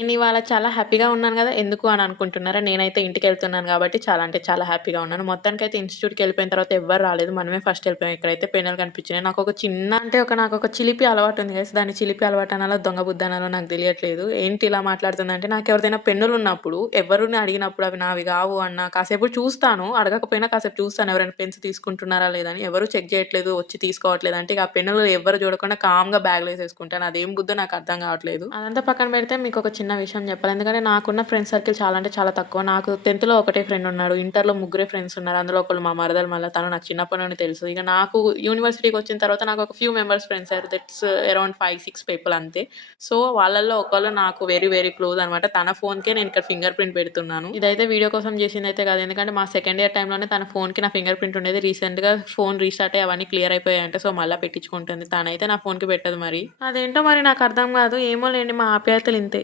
నేను ఇవాళ చాలా హ్యాపీగా ఉన్నాను కదా ఎందుకు అని అనుకుంటున్నారా? నేనైతే ఇంటికి వెళ్తున్నాను కాబట్టి చాలా అంటే చాలా హ్యాపీగా ఉన్నాను. మొత్తానికి అయితే ఇన్స్టిట్యూట్కి వెళ్ళిపోయిన తర్వాత ఎవరు రాలేదు. మనమే ఫస్ట్ వెళ్ళిపోయాం. ఇక్కడైతే పెన్నులు కనిపించినాయి. నాకు ఒక చిన్న అంటే ఒక నాకు ఒక చిలిపి అలవాటు ఉంది కదా. దాని చిలిపి అలవాటు అనాలో దొంగ బుద్ధనాలో నాకు తెలియట్లేదు. ఏంటి ఇలా మాట్లాడుతుంది అంటే నాకు ఎవరిదైనా పెన్నులు ఉన్నప్పుడు ఎవరిని అడిగినప్పుడు అవి నావి కావు అన్న కాసేపు చూస్తాను. అడగకపోయినా కాసేపు చూస్తాను. ఎవరైనా పెన్స్ తీసుకుంటున్నారా లేదని ఎవరు చెక్ చేయట్లేదు వచ్చి తీసుకోవట్లేదు అంటే ఆ పెన్నులు ఎవరు చూడకుండా కామ్గా బ్యాగ్లో వేసేసుకుంటాను. అదేం బుద్ధో నాకు అర్థం కావట్లేదు. అదంతా పక్కన పెడితే మీకు ఒక చిన్న చిన్న విషయం చెప్పాలి. ఎందుకంటే నాకున్న ఫ్రెండ్ సర్కిల్ చాలా అంటే చాలా తక్కువ. నాకు టెన్త్లో ఒకటే ఫ్రెండ్ ఉన్నాడు. ఇంటర్లో ముగ్గురే ఫ్రెండ్స్ ఉన్నారు. అందులో ఒకళ్ళు మా మరదలు మళ్ళీ తను నాకు చిన్నప్పటి నుండి తెలుసు. ఇక నాకు యూనివర్సిటీకి వచ్చిన తర్వాత నాకు ఒక ఫ్యూ మెంబర్స్ ఫ్రెండ్స్ అయ్యారు. That's around five six people అంతే. సో వాళ్ళల్లో ఒకళ్ళు నాకు వెరీ వెరీ క్లోజ్ అనమాట తన ఫోన్కే నేను ఇక్కడ ఫింగర్ ప్రింట్ పెడుతున్నాను. ఇదైతే వీడియో కోసం చేసింది అయితే కాదు. ఎందుకంటే మా సెకండ్ ఇయర్ టైంలోనే తన ఫోన్కి నా ఫింగర్ ప్రింట్ ఉండేది. రీసెంట్గా ఫోన్ రీస్టార్ట్ అయ్యి అవన్నీ క్లియర్ అయిపోయాయంటే. సో మళ్ళీ పెట్టించుకుంటుంది. తనైతే నా ఫోన్కి పెట్టదు మరి. అదేంటో మరి నాకు అర్థం కాదు. ఏమో లేండి మా ఆప్యాయతలు ఇంతే.